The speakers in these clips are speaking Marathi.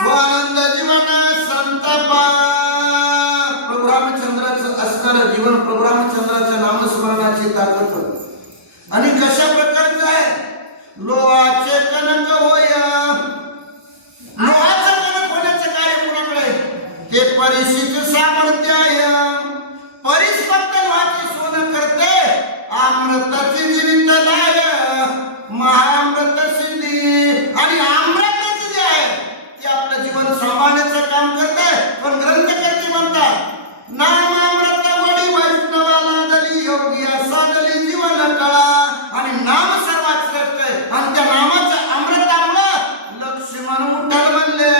स्वानंद जीवन संतपा. प्रभू रामचंद्राचं असणारं जीवन, प्रभू रामचंद्राच्या नामस्मरणाची ताकद आणि कशा प्रकारचं आहे. लोहाचे कणक होया. लोहाचं कणक होण्याचं कार्य कुणाकडे, ते परिशीच सामर्थ्य आहे. परीस फक्त लोहाचे सोनं करते, अमृताची जीवित लाय. महाअमृत सिद्धी आणि अमृताचं जे आहे ते आपलं जीवन सांभाळण्याचं काम करते. पण ग्रंथकर्ते म्हणतात नाम अमृत वडी वैष्णवाला दली योगी असा दली जीवन कळा. आणि नाम सर्वात श्रेष्ठ आहे आणि त्या नामाचं अमृतामुळं लक्ष्मण उठल म्हणले.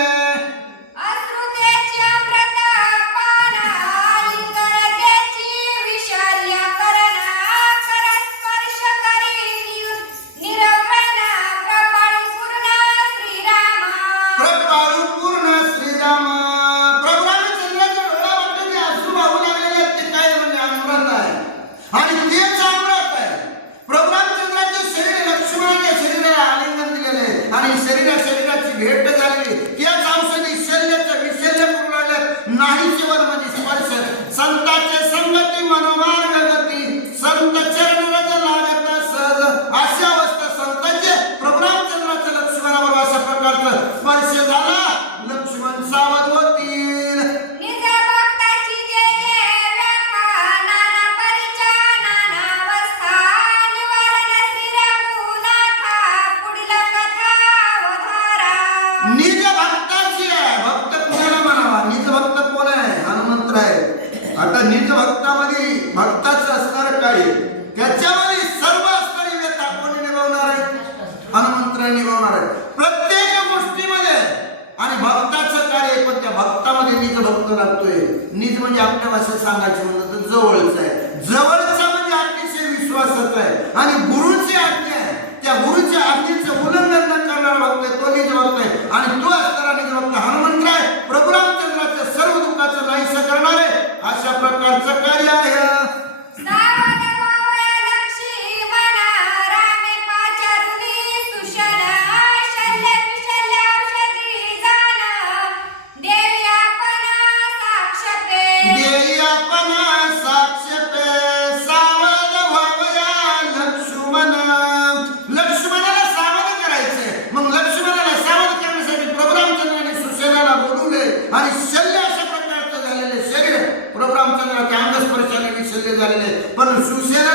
शरीराची भेट झाली त्याच औषधी शल्यचं विशल्य करून राहिलं नाही. जीवन म्हणजे स्पर्श. संताचे संगती मनोमार्ग गती, संत चरण रज लागत सहज. अशा अवस्था संतांचे प्रभू रामचंद्राच्या लक्ष्मणावर अशा प्रकारचा स्पर्श झाला. लक्ष्मण सावध होतील. निज भक्ताची आहे. भक्त कोणाला म्हणावा? निज भक्त कोण आहे? हनुमंत आहे. आता निज भक्तामध्ये भक्ताचं असणारं कार्य, त्याच्यामध्ये सर्व असणारी व्यथा कोणी निभावणार आहे? हनुमंत निभावणार आहे प्रत्येक गोष्टीमध्ये. आणि भक्ताचं कार्य, पण त्या भक्तामध्ये निज भक्त लागतोय. निज म्हणजे आपल्या भाषेत सांगायचं म्हणलं तर जवळचं आहे. जवळचा म्हणजे अतिशय विश्वासाचा आहे आणि गुरुची आज्ञा आहे. त्या गुरुच्या आज्ञेचं उल्लंघन न करणारा भक्त आहे, तो निज भक्त आहे. आणि तो असणारा निज भक्त हनुमंत आहे. प्रभू रामचंद्राच्या सर्व दुःखाचं नाहीसं करणारे अशा प्रकारचं कार्य आहे. आणि शल्य अशा प्रकारचं झालेले शरीर प्रभू रामचंद्राच्या अंगस्पर्शाने विसरले झालेले. पण सुसेना